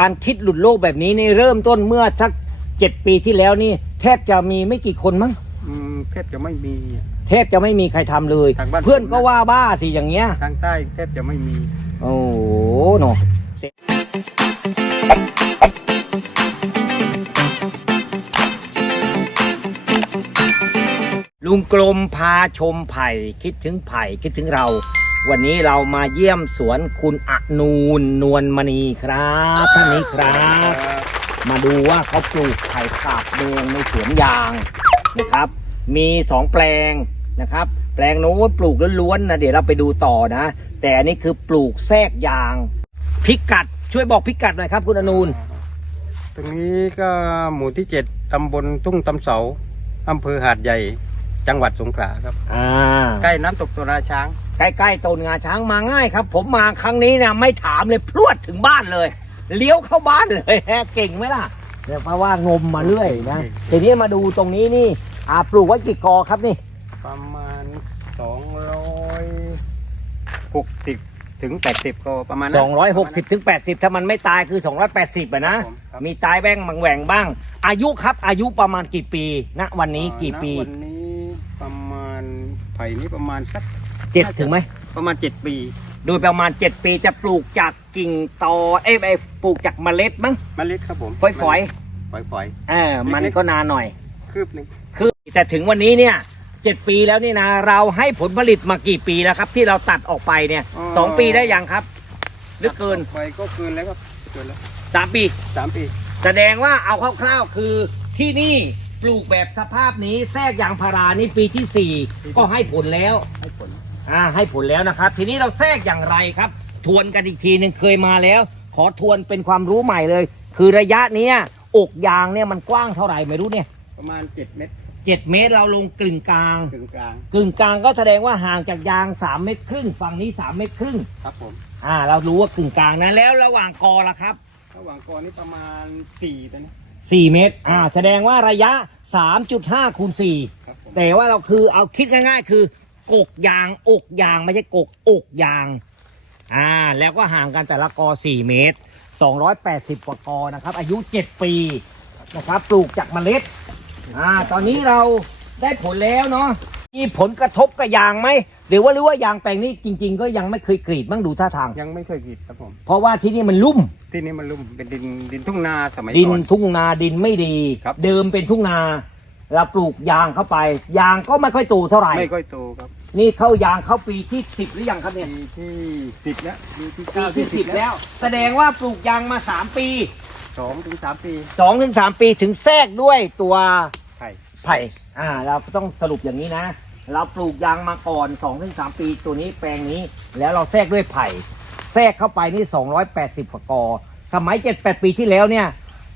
การคิดหลุดโลกแบบนี้นี่เริ่มต้นเมื่อสักเจ็ดปีที่แล้วนี่ แทบจะมีไม่กี่คนมั้งอืมแทบจะไม่มีอะแทบจะไม่มีใครทำเลย ทางบ้าน เพื่อนผมนะก็ว่าบ้าสิอย่างเงี้ย ทางใต้แทบจะไม่มี โอ้โหเนอะลุงกลมพาชมไผ่คิดถึงไผ่คิดถึงเรา วันนี้เรามาเยี่ยมสวนคุณอนูนนวลมณีครับท่านนี้ครับ มาดูว่าเขาปลูกไผ่ขาบแดงในสวนยางนะครับ มีสองแปลงนะครับ แปลงโน้นปลูกล้วนๆนะเดี๋ยวเราไปดูต่อนะ แต่อันนี้คือปลูกแทรกยาง พิกัดช่วยบอกพิกัดหน่อยครับคุณอนูนตรงนี้ก็หมู่ที่เจ็ดตำบลทุ่งตำเสาอำเภอหาดใหญ่ จังหวัดสงขลาครับอ่าใกล้น้ำตกตัวราช้าง ใกล้ๆต้นงาช้างมาง่ายครับ ผมมาครั้งนี้เนี่ยไม่ถามเลยพรวดถึงบ้านเลย เลี้ยวเข้าบ้านเลยเก่งไหมล่ะเนี่ยเพราะว่างมมาเรื่อยนะทีนี้มาดูตรงนี้นี่อ่าปลูกไว้กี่กอครับนี่ ประมาณสองร้อยหกสิบถึงแปดสิบก็ประมาณนั้น260ถึง80 ถ้ามันไม่ตายคือ 280อะนะผมครับมีตายแบ้งมังแหว่งบ้าง อายุครับอายุประมาณกี่ปีณวันนี้กี่ปีณวันนี้ประมาณไผ่นี้ประมาณสัก เจ็ดถึงไหม ประมาณเจ็ดปี โดยประมาณ7ปีจะปลูกจากกิ่งตอเอ้ยไอ้ปลูกจากเมล็ดมั้งเมล็ดครับผมฝอยฝอยฝอยฝอยๆเออมันก็นานหน่อยๆคืบหนึ่งคือแต่ถึงวันนี้เนี่ยเจ็ดปีแล้วนี่นะเราให้ผลผลิตมากี่ปีแล้วครับ ที่เราตัดออกไปเนี่ยสองปีได้ยังครับหรือเกินไปก็เกินแล้วครับเกินแล้วสามปีสามปี แสดงว่าเอาคร่าวๆคือที่นี่ปลูกแบบสภาพนี้แทรกยางพารานี่ปีที่สี่ก็ให้ผลแล้วให้ผล อ่าให้ผลแล้วนะครับ ทีนี้เราแทรกอย่างไรครับ ทวนกันอีกทีหนึ่งเคยมาแล้ว ขอทวนเป็นความรู้ใหม่เลย คือระยะเนี้ยอกยางเนี่ยมันกว้างเท่าไหร่ไม่รู้เนี่ยประมาณเจ็ดเมตรเจ็ดเมตรเราลงกลึงกลาง ถึงกลางกึ่งกลางก็แสดงว่าห่างจากยางสามเมตรครึ่งฝั่งนี้สามเมตรครึ่งครับผมอ่า เรารู้ว่ากึ่งกลางนะแล้วระหว่างกอละครับ ระหว่างกอนี่ประมาณสี่ตัวนะสี่เมตรอ่าแสดงว่าระยะสามจุดห้าคูณสี่ครับผมแต่ว่าเราคือเอาคิดง่ายๆ คือ กกยางอกยางไม่ใช่กกอกยาง อ่า แล้วก็ห่างกันแต่ละกอ 4 เมตร 280 กว่ากอนะครับ อายุ 7 ปีนะครับ ปลูกจากเมล็ด อ่า ตอนนี้เราได้ผลแล้วเนาะ มีผลกระทบกับยางไหม หรือว่าหรือว่ายางแปลงนี้จริง ๆ ก็ยังไม่เคยกรีดบ้างดูท่าทาง ยังไม่เคยกรีดครับผม เพราะว่าที่นี่มันลุ่ม ที่นี่มันลุ่มเป็นดินดินทุ่งนาสมัยดินก่อนทุ่งนาดินไม่ดี ครับ เดิมเป็นทุ่งนา เราปลูกยางเข้าไป ยางก็ไม่ค่อยโตเท่าไหร่ ไม่ค่อยโตครับนี่เข้ายางเข้าปีที่สิบหรือยังครับเนี่ยปีที่สิบแล้วปีที่ปีเก้าที่ที่สิสิบบแล้วแสดงว่าปลูกยางมาสามปีสองถึงสามปีสองถึงสามปีถึงแทรกด้วยตัวไผ่ไผ่อ่า เราต้องสรุปอย่างนี้นะ เราปลูกยางมาก่อนสองถึงสามปีตัวนี้แปลงนี้ แล้วเราแทรกด้วยไผ่ แทรกเข้าไปนี่สองร้อยแปดสิบกว่ากอสมัยเจ็ดแปดปีที่แล้วเนี่ย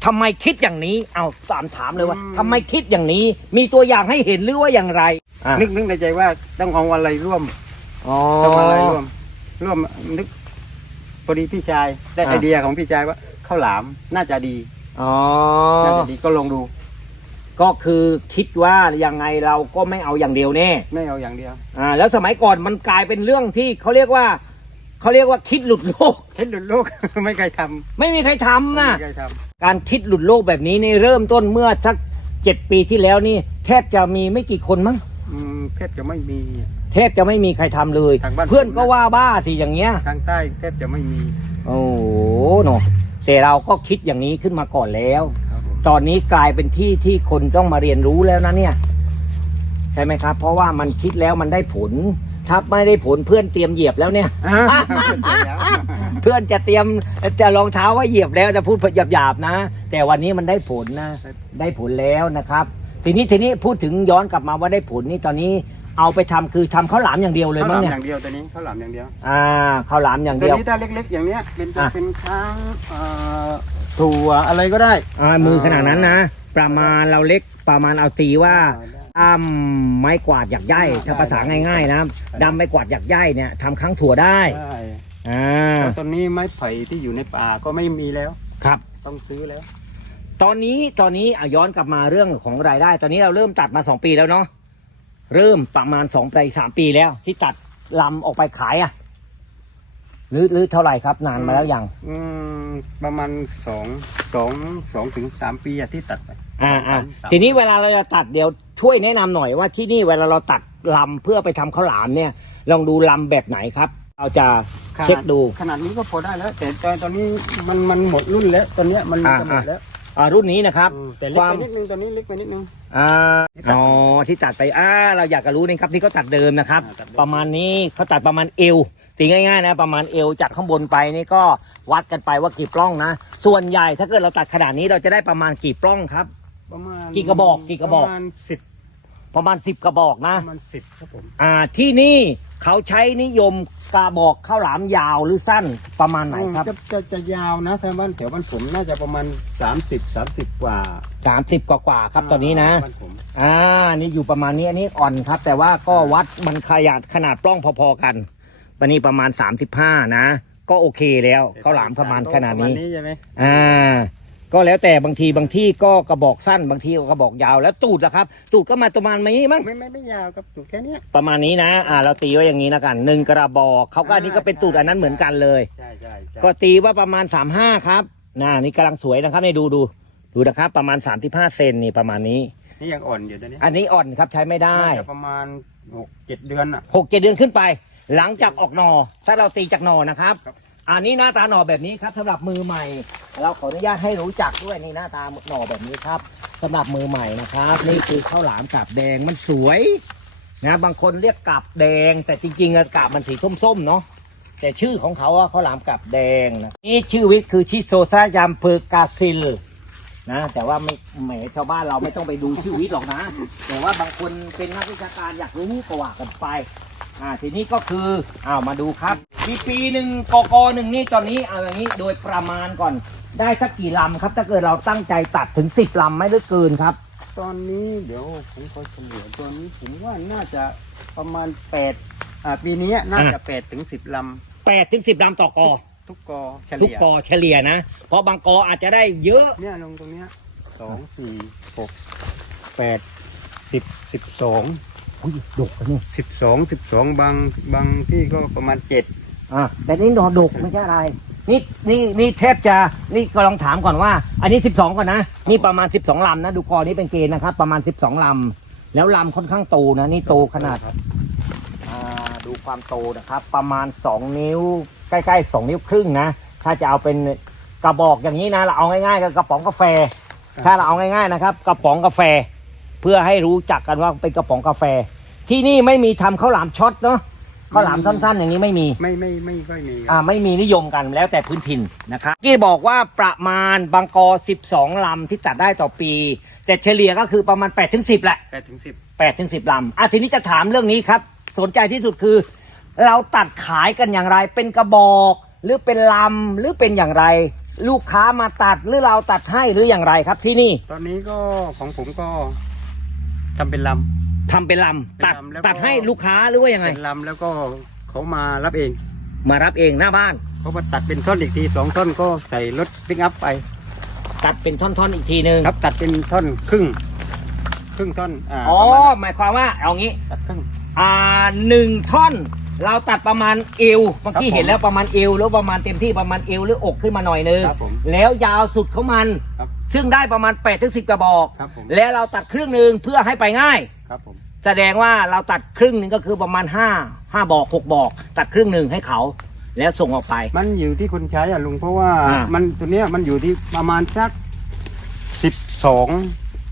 ทำไมคิดอย่างนี้ เอาตามถามเลยว่าทำไมคิดอย่างนี้ มีตัวอย่างให้เห็นหรือว่าอย่างไรอะนึกนึกในใจว่าต้องเอาอะไรร่วมอ๋อ ต้องเอาอะไรร่วม ร่วมนึกพอดีพี่ชายได้อ่า ไอเดียของพี่ชายว่าข้าวหลามน่าจะดีอ๋อ น่าจะดีก็ลองดูก็คือคิดว่ายังไงเราก็ไม่เอาอย่างเดียวแน่ ไม่เอาอย่างเดียว อ่าแล้วสมัยก่อนมันกลายเป็นเรื่องที่เขาเรียกว่า เขาเรียกว่าคิดหลุดโลก เห็นหลุดโลก ไม่เคยทำไม่มีใครทำนะ ไม่เคยทการคิดหลุดโลกแบบนี้นี่เริ่มต้นเมื่อสักเจ็ดปีที่แล้วนี่แทบจะมีไม่กี่คนมั้งำอืมแทบจะไม่มีอะแทบจะไม่มีใครทำเลย ทางบ้าน เพื่อนผมนะก็ว่าบ้าสิอย่างเงี้ย ทางใต้แทบจะไม่มีโอ้โหเนอะแต่เราก็คิดอย่างนี้ขึ้นมาก่อนแล้ว ครับผมตอนนี้กลายเป็นที่ที่คนต้องมาเรียนรู้แล้วนะเนี่ย ใช่ไหมครับ เพราะว่ามันคิดแล้วมันได้ผล ถ้าไม่ได้ผลเพื่อนเตรียมเหยียบแล้วเนี่ย อ่าเข้าใจแล้วเพื่อนจะเตรียมจะรองเท้าไว่าเหยียบแล้วจะพูดหยาบๆนะ แต่วันนี้มันได้ผลนะ ได้ผลแล้วนะครับ ทีนี้ทีนี้พูดถึงย้อนกลับมาว่าได้ผลนี่ตอนนี้เอาไปทำคือทำข้าวหลามอย่างเดียวเลยข้าวหมั้ลางมเนี่ยอย่างเดียวตัวนี้ข้าวหลามอย่างเดียวอ่าข้าวหลามอย่างตัวเดียว นี้ถ้าเล็กๆ อย่างเนี้ยเป็นจะอะ เป็นค้างเอ่อถั่วอะไรก็ได้ อ่ามือขนาดนั้นนะ ประมาณเราเล็กประมาณเอาตีว่า อ้าไม้กวาดหยักใยถ้าภาษาง่ายๆนะดำไม้กวาดหยักใยเนี่ยทำครั้งถั่วได้ได้อ่าแล้วตอนนี้ไม้ไผ่ที่อยู่ในป่าก็ไม่มีแล้ว ครับ ต้องซื้อแล้ว ตอนนี้ตอนนี้อะย้อนกลับมาเรื่องของรายได้ ตอนนี้เราเริ่มตัดมาสองปีแล้วเนาะเริ่มประมาณสองปีสามปีแล้ว ที่ตัดลำออกไปขายอะ หรือหรือเท่าไหร่ครับ นานมาแล้วยังอืมประมาณสองสองสองถึงสามปีอะที่ตัดไปอ่าอ่าสามทีนี้เวลาเราจะตัดเดี๋ยวช่วยแนะนำหน่อยว่าที่นี่เวลาเราตัดลำเพื่อไปทำข้าวหลามเนี่ย ลองดูลำแบบไหนครับ เราจะขนาเช็คดู ขนาดนี้ก็พอได้แล้ว แต่ตอนตอนนี้มันมันหมดรุ่นแล้วตอนเนี้ยมันอ่า จะหมดแล้วอ่ารุ่นนี้นะครับ อืมแต่เล็กควาไปมนิดนึงตอนนี้เล็กไปนิดนึง อ่าอ๋อที่ตัดไปอ่าเราอยากจะรู้นี่ครับนี่เขาตัดเดิมนะครับ อ่าตัดเดิม ประมาณนี้เขาตัดประมาณเอว ตีง่ายๆนะประมาณเอวจากข้างบนไปนี่ก็วัดกันไปว่ากี่ปล้องนะ ส่วนใหญ่ถ้าเกิดเราตัดขนาดนี้เราจะได้ประมาณกี่ปล้องครับ ประมาณกี่กระบอกกี่กระบอก ประมาณสิบประมาณ10กระบอกนะ ประมาณสิบครับผมอ่าที่นี่เขาใช้นิยมกระบอกข้าวหลามยาวหรือสั้นประมาณไหนครับจะจะจะยาวนะถ้าบ้านแถวบ้านผมน่าจะประมาณสามสิบสามสิบกว่า30กว่ากว่าๆครับตอนนี้นะบ้านผมอ่านี่อยู่ประมาณนี้อันนี้อ่อนครับ แต่ว่าก็วัดมันขยาดขนาดปล้องพอๆกัน วันนี้ประมาณ35นะ ก็โอเคแล้วข้าวหลามประมาณขนาดนี้ประมณใช่ไหมอ่า ก็แล้วแต่บางทีบางที่ก็กระบอกสั้นบางทีก็กระบอกยาวแล้วตูดล่ะครับ ตูดก็มาประมาณนี้มั้งไม่ไม่ไม่ยาวครับอยู่แค่เนี้ยประมาณนี้นะอ่าเราตีไว้อย่างนี้แล้วกันหนึ่งกระบอกเขาก็อันนี้ก็เป็นตูดอันนั้นเหมือนกันเลยใช่ใช่ใช่ก็ตีว่าประมาณ35ครับน่านี่กำลังสวยนะครับนี่ดูดูดูนะครับ ประมาณ35เซนนี่ประมาณนี้นี่ยังอ่อนอยู่ตอนนี้ อันนี้อ่อนครับใช้ไม่ได้น่าจะประมาณ หกเจ็ดเดือนอะ หกเจ็ดเดือนขึ้นไป หลังจากออกหนอ ถ้าเราตีจากหนอนะครับ ครับ อันนี้หน้าตาหน่อแบบนี้ครับสำหรับมือใหม่ เราขออนุญาตให้รู้จักด้วยนี่หน้าตาหน่อแบบนี้ครับสำหรับมือใหม่นะครับ นี่คือข้าวหลามกาบแดงมันสวยนะบางคนเรียกกาบแดง แต่จริงๆอะกาบมันสีส้มๆเนาะแต่ชื่อของเขาอะข้าวหลามกาบแดงนะนี่ชื่อวิทย์คือชิโซซายามเพอร์กาซิล นะแต่ว่าไม่แหมชาวบ้านเราไม่ต้องไปดูชื่อวิทย์หรอกนะ แต่ว่าบางคนเป็นนักวิชาการอยากรู้ก็ว่ากันไปอ่าทีนี้ก็คืออ้าวมาดูครับปีปีหนึ่งกกหนึ่งนี่ตอนนี้เอาอย่างนี้โดยประมาณก่อน ได้สักกี่ลำครับ ถ้าเกิดเราตั้งใจตัดถึงสิบลำไม่หรือเกินครับ ตอนนี้เดี๋ยวผมขอเฉลี่ยตัวนี้ผมว่าน่าจะประมาณแปดอ่าปีนี้น่าจะแปดถึงสิบลแปดถึงสิบลำต่อกอำ ทุกกอเฉทุกลี่ยกอเฉลี่ยนะ เพราะบางกออาจจะได้เยอะ เนี่ยลงตรงเนี้ยสองสี่หกแปดสิบสิบสองอุ้ยดกนะนี่สิบสองสิบสองบางบางที่ก็ประมาณเจ็ดอ่าแต่นี่ดอกดกไม่ใช่อะไร นี่นี่นี่แทบจะนี่ก็ลองถามก่อนว่า อันนี้สิบสองก่อนนะ นี่ประมาณสิบสองลำนะ ดูกอนี้เป็นเกณฑ์นะครับ ประมาณสิบสองลำแล้วลำค่อนข้างโตนะ นี่โตขนาดอ่าดู ความโตนะครับ ประมาณ 2 นิ้ว ใกล้ๆ 2 นิ้วครึ่งนะ ถ้าจะเอาเป็นกระบอกอย่างนี้นะ เราเอาง่ายๆกับกระป๋องกาแฟ ถ้าเราเอาง่ายๆนะครับ กระป๋องกาแฟ เพื่อให้รู้จักกันว่าเป็นกระป๋องกาแฟ ที่นี่ไม่มีทำข้าวหลามช็อตเนาะข้าวหลามสั้นๆ อย่างนี้ไม่มี ไม่ไม่ไม่ค่อยมีคอ่ารับไม่มีนิยมกันแล้วแต่พื้นถิ่นนะครับที่บอกว่าประมาณบางกอ 12 ลำที่ตัดได้ต่อปี แต่เฉลี่ยก็คือประมาณ8ถึง10แหละแปดถึงสิบแปดถึงสิบลำอะทีนี้จะถามเรื่องนี้ครับ สนใจที่สุดคือ เราตัดขายกันอย่างไร เป็นกระบอก หรือเป็นลำหรือเป็นอย่างไร ลูกค้ามาตัดหรือเราตัดให้หรืออย่างไรครับที่นี่ตอนนี้ก็ของผมก็ทำเป็นล ทำเป็นลำตัดเป็นลำแล้วก็ตัดให้ลูกค้าหรือว่ายัำงไง เป็นลำแล้วก็เขามารับเอง มารับเองหน้าบ้าน เขามาตัดเป็นท่อนอีกทีสองท่อนก็ใส่รถปิกอัพไปตัดเป็นท่อนๆอีกทีหนึ่งครับตัดเป็นท่อนครึ่ง ครึ่งท่อนอ่าอ๋อประมาณนั้นหมายความว่าเอางี้ ตัดครึ่ง อ่าหนึ่งท่อน เราตัดประมาณเอวเมื่อกี้ครับผมเห็นแล้วประมาณเอวแล้วประมาณเต็มที่ประมาณเอวหรืออกขึ้นมาหน่อยนึงครับผมแล้วยาวสุดของมัน ครับซึ่งได้ประมาณ8ปถึงสิกระบอก ครับผม แล้วเราตัดครึ่งหนึ่งเพื่อให้ไปง่าย ครับผม แสดงว่าเราตัดครึ่งหนึ่งก็คือประมาณ5 5บอก6บอก ตัดครึ่งหนึ่งให้เขา แล้วส่งออกไป มันอยู่ที่คนใช้อะลุงเพราะว่าอ่ามั มันตัวเนี้ยมันอยู่ที่ประมาณสักสิบสอง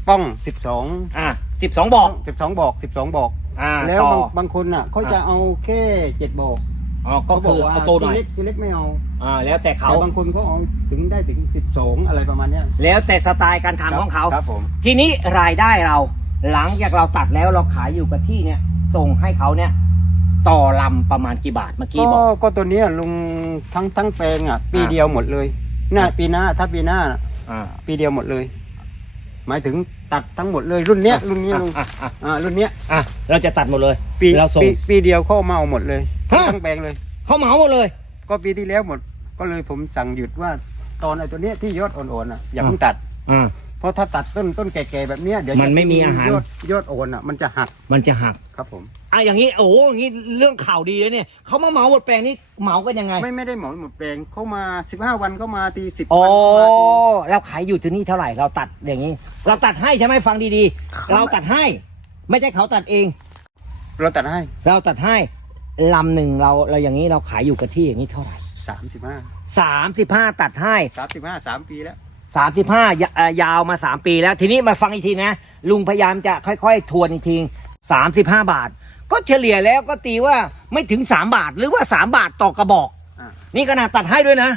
ป้องสิบสองอะสิบสองบอกสิบสองบอกสิบสองบอก อ่าแล้วต่อบางบางคนอะเขาจะเอาแค่เจ็ดบอกอ๋อก็คือเอาโตหน่อยที่เล็กที่เล็กไม่เอาอ่าแล้วแต่เขาแต่บางคนเขาเอาถึงได้ถึงสิบสองอะไรประมาณเนี้ยแล้วแต่สไตล์การทำของเขา ครับผมทีนี้รายได้เราหลังจากเราตัดแล้วเราขายอยู่กับที่เนี่ยส่งให้เขาเนี่ย ต่อลำประมาณกี่บาทเมื่อกี้ก็บอก ก็ตัวเนี้ยลุงทั้งทั้งแปลงอะ ปีอ่า เดียวหมดเลยน่าอ่าปีหน้าถ้าปีหน้าอ่า ปีเดียวหมดเลย หมายถึงตัดทั้งหมดเลยรุ่นเนี้ยรุ่นเนี้ยลุงอะอะอ่ารุ่นเนี้ยอะเราจะตัดหมดเลยปีเราส่ง ปีปีเดียวเข้ามาเอาหมดเลยฮะ ทั้งแปลงเลย เขาเหมาหมดเลย ก็ปีที่แล้วหมด ก็เลยผมสั่งหยุดว่าตอนไอ้ตัวเนี้ยที่ยอดอ่อนๆอะอย่าเพิ่งตัด อ่า เพราะถ้าตัดต้นต้นแก่ๆแบบเนี้ยเดี๋ยวมันไม่มีอาหาร ยอดยอดอ่อนอะมันจะหักมันจะหัก ครับผม อะอย่างนี้โอ้โหอย่างนี้เรื่องข่าวดีเลยเนี่ยเขามาเหมาหมดแปลงนี่เหมากันยังไงไม่ไม่ได้เหมาหมดแปลงเข้ามาสิบห้าวันเข้ามาตีสิบโอ้วันเข้ามาทีเราขายอยู่ที่นี่เท่าไหร่เราตัดอย่างนี้ เราตัดให้ใช่ไหมฟังดีๆ เราตัดให้ ไม่ใช่เขาตัดเอง เราตัดให้เราตัดให้ลำหนึ่งเราเราอย่างนี้เราขายอยู่กับที่อย่างนี้เท่าไหร่สามสิบห้าสามสิบห้าตัดให้สามสิบห้าสามปีแล้ว สามสิบห้ายาวมาสามปีแล้ว ทีนี้มาฟังอีกทีนะ ลุงพยายามจะค่อยๆ ทวนอีกทีสามสิบห้าบาท ก็เฉลี่ยแล้วก็ตีว่าไม่ถึงสามบาทหรือว่าสามบาทต่อกระบอกอ่า นี่ขนาดตัดให้ด้วยนะ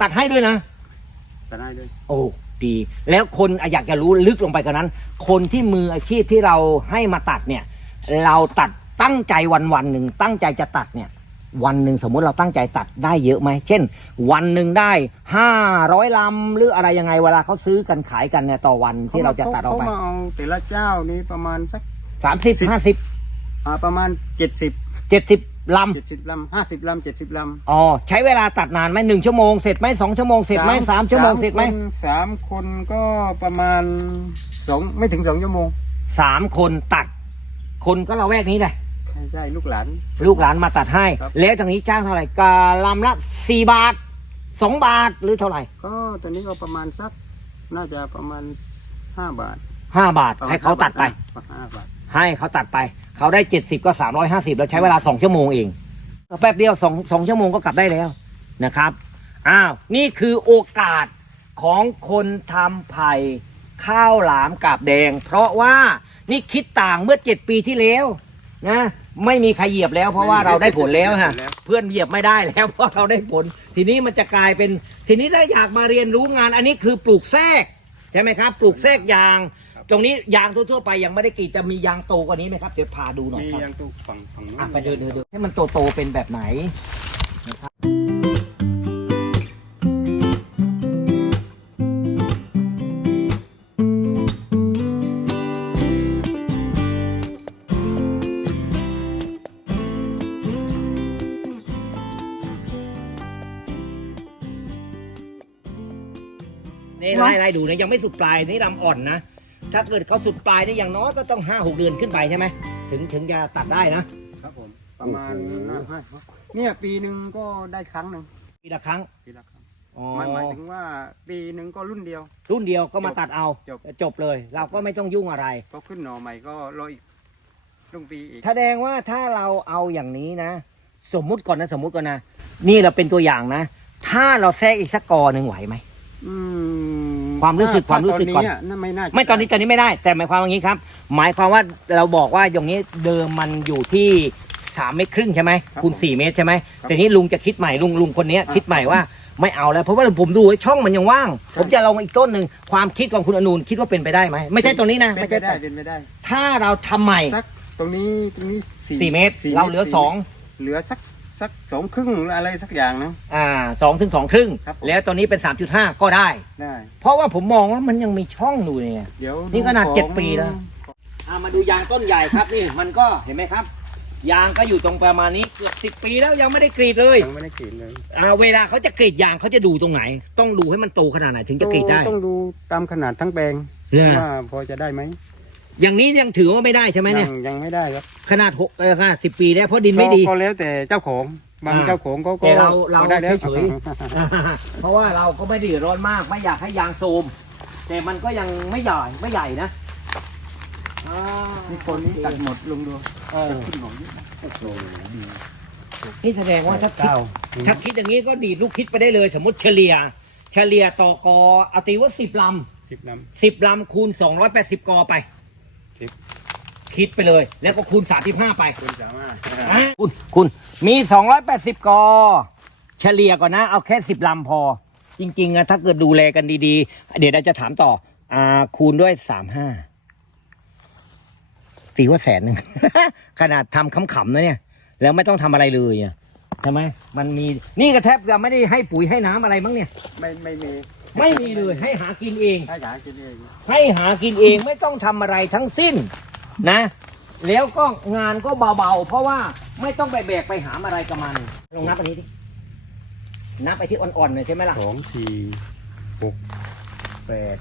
ตัดให้ด้วยนะตัดให้ด้วย โอ้ดีแล้วคนอะอยากจะรู้ลึกลงไปกว่านั้น คนที่มืออาชีพที่เราให้มาตัดเนี่ย เราตัดตั้งใจวันวันๆหนึ่งตั้งใจจะตัดเนี่ย วันหนึ่งสมมุติเราตั้งใจตัดได้เยอะไหมเช่น วันหนึ่งได้ห้าร้อยลำหรืออะไรยังไงเวลาเขาซื้อกันขายกันเนี่ยต่อวันที่เราจะตัดออกไปเขามาเอาแต่ละเจ้านี้ประมาณสักสามสิบห้าสิบ อ่าประมาณเจ็ดสิบเจ็ดสิบลเจ็ดสิบลำห้าสิบลำเจ็ดสิบลำำอ๋อใช้เวลาตัดนานไหมหนึ่งชั่วโมงเสร็จไหมสองชั่วโมงเสร็จไหมสามชั่วโมงเสร็จไหมคนสามคนก็ประมาณสองไม่ถึงสองชั่วโมงสามคนตัด คนก็เราแวกนี้แหละใช่ใช่ลูกหลาน ลูกหลานมาตัดให้ ครับ แล้วทางนี้จ้างเท่าไหร่กะลำละสี่บาทสองบาทหรือเท่าไหร่ก็ตอนนี้ก็ประมาณสัก น่าจะประมาณห้าบาทห้าบาทประมณให้เขาตัดไป ห้าบาท ให้เขาตัดไป เขาได้เจ็ดสิบก็สามร้อยห้าสิบแล้วใช้เวลาสองชั่วโมงเองแป๊บเดียวสองสองชั่วโมงก็กลับได้แล้วนะครับอ้าวนี่คือโอกาสของคนทำไผ่ข้าวหลามกาบแดง เพราะว่านี่คิดต่างเมื่อเจ็ดปีที่แล้วนะไม่มีใครเหยียบแล้วเพราะว่าเราได้ผลแล้วฮะเพื่อนเหยียบไม่ได้แล้วเพราะเราได้ผล ทีนี้มันจะกลายเป็น ทีนี้ถ้าอยากมาเรียนรู้งาน อันนี้คือปลูกแทรกใช่ไหมครับ ปลูกแทรกยาง ตรงนี้ยางทั่วๆไปยังไม่ได้กรีดจะมียางโตกว่านี้ไหมครับเดี๋ยวพาดูหน่อยมีครับยังตุกฝั่งฝั่งนู้นอะไปเดินเดินเดินให้มันโตๆเป็นแบบไหนนะครับนี่ไล่ไล่ดูนะยังไม่สุดปลายนี่ลำอ่อนนะ ถ้าเกิดเขาสุดปลายนี่อย่างน้อยก็ต้องห้าหกเดือนขึ้นไปใช่ไหมถึงถึงจะตัดได้นะ ครับผม ประมาณโอ้โหห้าห้าเนี่ยปีหนึ่งก็ได้ครั้งหนึ่งปีละครั้งปีละครั้งอ๋อหมายหมายถึงว่าปีหนึ่งก็รุ่นเดียว รุ่นเดียวก็มาตัดเอาจบจบเลย เราก็ไม่ต้องยุ่งอะไร ก็ขึ้นหน่อใหม่ก็รออีกรุ่งปีอีกแสดงว่าถ้าเราเอาอย่างนี้นะ สมมุติก่อนนะสมมุติก่อนนะ นี่เราเป็นตัวอย่างนะ ถ้าเราแทรกอีกสักกอหนึ่งไหวไหมอืม ความรู้สึกถ้ความรู้สึกตก่อนเยน่าไม่น่าจะไม่ตอนนี้ตอนนี้ไม่ได้ แต่หมายความว่าอย่างนี้ครับ หมายความว่าเราบอกว่าอย่างนี้เดิมมันอยู่ที่สามเมตรครึ่งใช่ไหมคูณสี่เมตรใช่ไหมแต่นี้ลุงจะคิดใหม่ลุงลุงคนเนี้ยคิดใหม่ว่าไม่เอาแล้วเพราะว่าผมดูไอ้ช่องมันยังว่าง ผมจะลองอีกต้นหนึ่งความคิดของคุณอนูนคิดว่าเป็นไปได้ไหมไม่ใช่ตรงนี้นะเป็นไม่ไปใช่ได้เป็นไปได้ ถ้าเราทำใหม่สักตรงนี้ตรงนี้สี่สี่เมตรสี่เราเหลือสี่สอง เหลือสัก สักสองครึ่งหรืออะไรสักอย่างนะ อ่าสองถึงสองครึ่ง ครับผม แล้วตอนนี้เป็นสามจุดห้าก็ได้ ได้ เพราะว่าผมมองว่ามันยังมีช่องอยู่เนี่ย เดี๋ยวนี่ขนาดของเจ็ดปีแล้ว อ่ามาดูยางต้นใหญ่ครับ นี่มันก็เห็นไหมครับ ยางก็อยู่ตรงประมาณนี้เกือบสิบปีแล้วยังไม่ได้กรีดเลยยังไม่ได้กรีดเลยอ่าเวลาเขาจะกรีดยางเขาจะดูตรงไหน ต้องดูให้มันโตขนาดไหนถึงจะกรีดได้ต้องดูตามขนาดทั้งแปลงเนี่ยว่าพอจะได้ไหม อย่างนี้ยังถือว่าไม่ได้ใช่ไหมเนี่ยงยังไม่ได้ครับขนาดหกเออขนาดสิบปีแล้วเพราะดินไม่ดี ก็ก็แล้วแต่เจ้าของบางอ่า เจ้าของเขาก็แต่เราเราก็ได้แล้วเฉยเพราะว่าเราก็ไม่ได้เดือดร้อนมากไม่อยากให้ยางโทรมแต่มันก็ยังไม่ใหญ่ไม่ใหญ่นะอ่านี่คนนี้ตัดหมดลงดูเออขึ้นหน่อยเยอะนะโอ้โหดีนี่แสดงว่าถ้าคิดเก้าถ้าคิดอย่างนี้ก็ดีดลูกคิดไปได้เลย สมมติเฉลี่ย เฉลี่ยต่อกอเอาตีว่าสิบลสิบลำสิบลำคูณสองร้อยแปดสิบกอไปคิด คิดไปเลย แล้วก็คูณสามสิบห้าไปำคุณสามารถอะคุณคุณมีสองร้อยแปดสิบกอ เฉลี่ยก่อนนะ เอาแค่สิบลำพอ จริงๆอะถ้าเกิดดูแลกันดีๆ เดี๋ยวเราจะถามต่อ อ่า คูณด้วยสามห้าตีว่าแสนหนึ่ง ขนาดทำขำๆนะเนี่ย แล้วไม่ต้องทำอะไรเลยอะใช่ไหมมันมีนี่ก็แทบจะไม่ได้ให้ปุ๋ยให้น้ำอะไรมั้งเนี่ย ไม่ไม่มีไม่มีเลยให้หากินเอง ถ้าอยากกินเอง ให้หากินเองไม่ต้องทำอะไรทั้งสิ้น นะ แล้วก็งานก็เบาๆ เพราะว่าไม่ต้องไปแบกไปหามอะไรกับมัน ลองนับอันนี้ดิ นับไปที่อ่อนๆหน่อยใช่ไหมล่ะ สองสี่หกแปด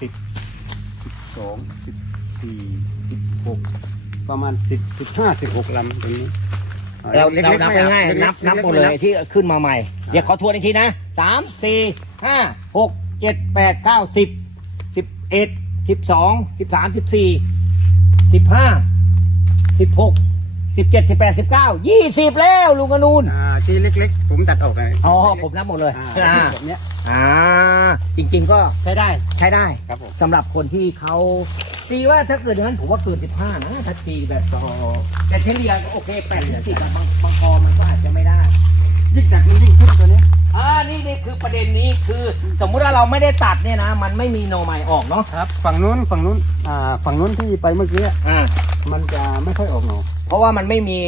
สิบสิบสองสิบสี่สิบหกประมาณสิบสิบห้าสิบหกลำตรงนี้อ่เราล็กเราๆนับไม่เอง่ายล็กๆๆนับนับล็กๆหมดเลยไนับที่ขึ้นมาใหม่ เดี๋ยวขอทวนอีกทีนะสามสี่ห้าหกเจ็ดแปดเก้าสิบสิบเอ็ดสิบสองสิบสามสิบสี่ สิบห้าสิบหกสิบเจ็ดสิบแปดสิบเก้ายี่สิบแล้วลุงอนูนอ่าที่เล็กๆ ผมตัดออกไงอ๋อผมนับหมดเลยอ่าอ่าแบบเนี้ยอ่า จริง ๆ ก็ใช้ได้ใช้ได้ครับผมสำหรับคนที่เขาตีว่าถ้าเกิดอย่างนั้นผมว่าเกินสิบห้านะถ้าตีแบบต่อแต่เฉลี่ยก็โอเคแปดสิบสิบบางบางคอมันก็อาจจะไม่ได้ยิ่งตัดมันยิ่งขึ้นตัวเนี้ย อ่านี่นี่คือประเด็นนี้คือสมมุติว่าเราไม่ได้ตัดเนี่ยนะ มันไม่มีโนใหม่ออกเนาะครับ ฝั่งนู้นฝั่งนู้นอ่าฝั่งนู้นที่ไปเมื่อกี้อะอ่ามันจะไม่ค่อยออกหนอเพราะว่ามันไม่มี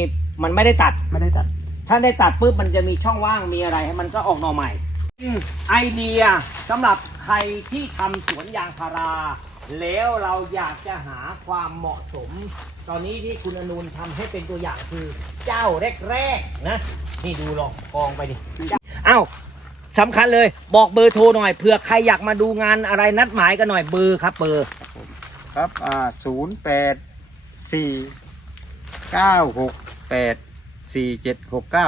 มันไม่ได้ตัด ไม่ได้ตัด ถ้าได้ตัดปุ๊บมันจะมีช่องว่างมีอะไรให้มันก็ออกหน่อใหม่อืมไอเดียสำหรับใครที่ทำสวนยางพารา แล้วเราอยากจะหาความเหมาะสม ตอนนี้ที่คุณอนุนทำให้เป็นตัวอย่างคือเจ้าแรกๆนะ นี่ดูลองกองไปดิเอ้าสำคัญเลยบอกเบอร์โทรหน่อยเผื่อใครอยากมาดูงานอะไรนัดหมายกันหน่อยเบอร์ครับเบอร์ครับอ่าศูนย์แปดสี่เก้าหกแปดสี่เจ็ดหกเก้า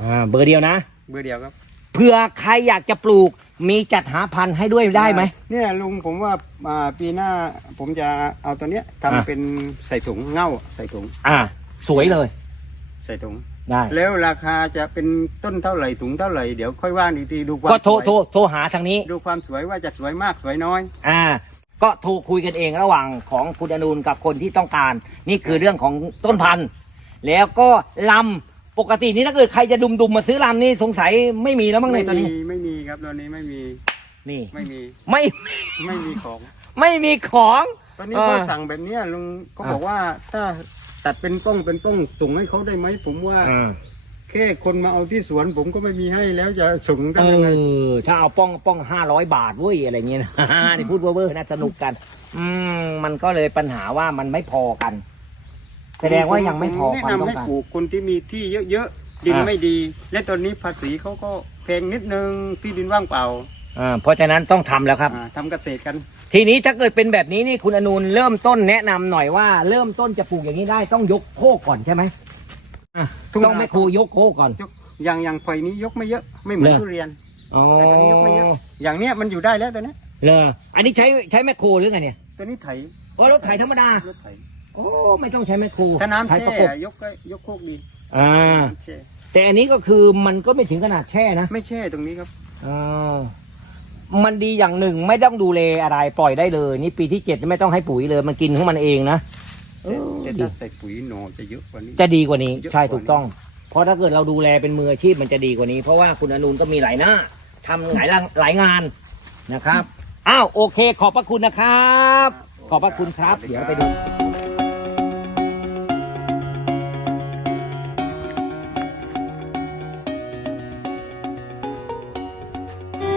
อ่าเบอร์เดียวนะ เบอร์เดียวครับเผื่อใครอยากจะปลูกมีจัดหาพันธุ์ให้ด้วยได้ไหมเนี่ยลุงผมว่าอ่าปีหน้าผมจะเอาตัวเนี้ยอะทำเป็นใส่ถุงเง่าใส่ถุงอ่า สวยเลย ใส่ถุง ได้แล้วราคาจะเป็นต้นเท่าไหร่ถุงเท่าไหร่เดี๋ยวค่อยว่าดีทีดูความก็โทรสวยโทรโทรหาทางนี้ ดูความสวยว่าจะสวยมากสวยน้อย อ่า ก็โทรคุยกันเองระหว่างของคุณอนุนกับคนที่ต้องการ นี่คือเรื่องของต้นพันธุ์ แล้วก็ลำปกตินี่ถ้าเกิดใครจะดุมดุมๆมาซื้อลำนี่สงสัยไม่มีแล้วมั้งในไม่ตอนมีนี้ ไม่มีครับตอนนี้ไม่มีนี่ ไม่มีไม่ไม่มีของ ไม่มีของ ตอนนี้อ่าเขาสั่งแบบเนี้ยลุงเขาบอกว่าถ้า ตัดเป็นป้องเป็นป้องส่งให้เขาได้ไหมผมว่า อ่าแค่คนมาเอาที่สวนผมก็ไม่มีให้แล้วจะส่งเอกันยังไงอถ้าเอาป้องป้องห้าร้อยบาทเว้ยอะไรเงี้ยนะ นี่พูดเว่อร์ๆนะสนุกกัน อืมมันก็เลยปัญหาว่ามันไม่พอกัน แสดงว่ายังไม่พอแนะความนำต้องให้การ ปลูกคนที่มีที่เยอะๆดินอ่า ไม่ดี และตอนนี้ภาษีเขาก็แพงนิดนึงที่ดินว่างเปล่า อ่าเพราะฉะนั้นต้องทำแล้วครับ อ่าทำเกษตรกัน ทีนี้ถ้าเกิดเป็นแบบนี้นี่คุณอนุนเริ่มต้นแนะนำหน่อยว่าเริ่มต้นจะปลูกอย่างนี้ได้ต้องยกโคกก่อนใช่ไหมอะทุ่งนา ต้องแม่ครูยกโคกก่อน ยกอย่างอย่างไฟนี้ยกไม่เยอะไม่เหมือนเหรอ ทุเรียน อ๋อแต่ตอนนี้ยกไม่เยอะ อย่างเนี้ยมันอยู่ได้แล้วตัวเนี้ยเลยอันนี้ใช้ใช้แม่ครูหรือไงเนี่ยตัวนี้ไถโอ้รถไถธรรมดา รถไถโอ้ไม่ต้องใช้แม่ครูถ้าน้ำไถแช่ประกบยกก็ยกโคกดีอ่าน้ำแช่แต่อันนี้ก็คือมันก็ไม่ถึงขนาดแช่นะไม่แช่ตรงนี้ครับอ่า มันดีอย่างหนึ่งไม่ต้องดูแลอะไรปล่อยได้เลย นี่ปีที่เจ็ดไม่ต้องให้ปุ๋ยเลย มันกินของมันเองนะเออแต่ดีถ้าใส่ปุ๋ยหนอจะเยอะกว่านี้ จะดีกว่านี้เยอะใช่กว่านี้ถูกต้อง เพราะถ้าเกิดเราดูแลเป็นมืออาชีพมันจะดีกว่านี้ เพราะว่าคุณอนุนก็มีหลายหน้าทำหลายละหลายงานนะครับอ้าวโอเค ขอบพระคุณนะครับ ขอบพระคุณครับ เดี๋ยวไปดู